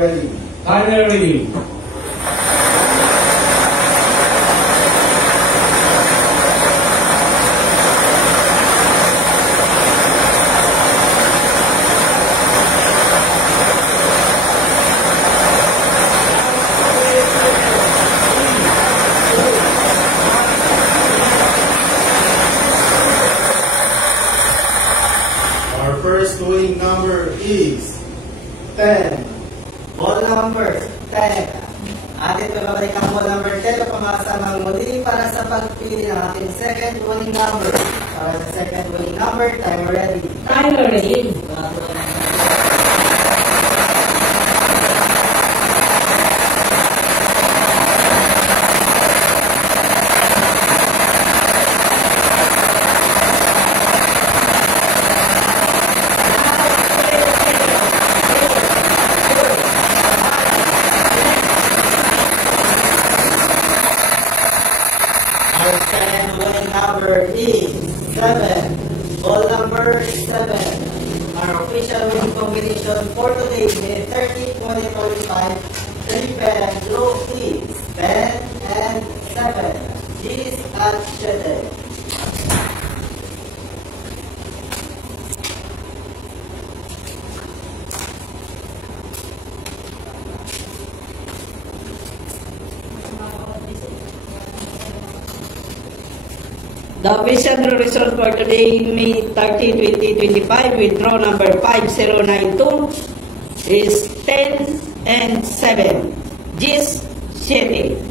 ready. Timer ready. Our first winning number is 10. Ball number 10. Atin babalik ang ball number 10 o pamasamang muli para sa pagpili ng ating second winning number. Para sa second winning number, timer ready. Timer ready. Our second winning number is 7. Ball number 7. Our official winning combination for today is 30, 20, 45, 3 pen blue is 10 and 7. This at 7. The official result for today, May 30, 2025, with draw number 5092 is 10 and 7. Gis 7.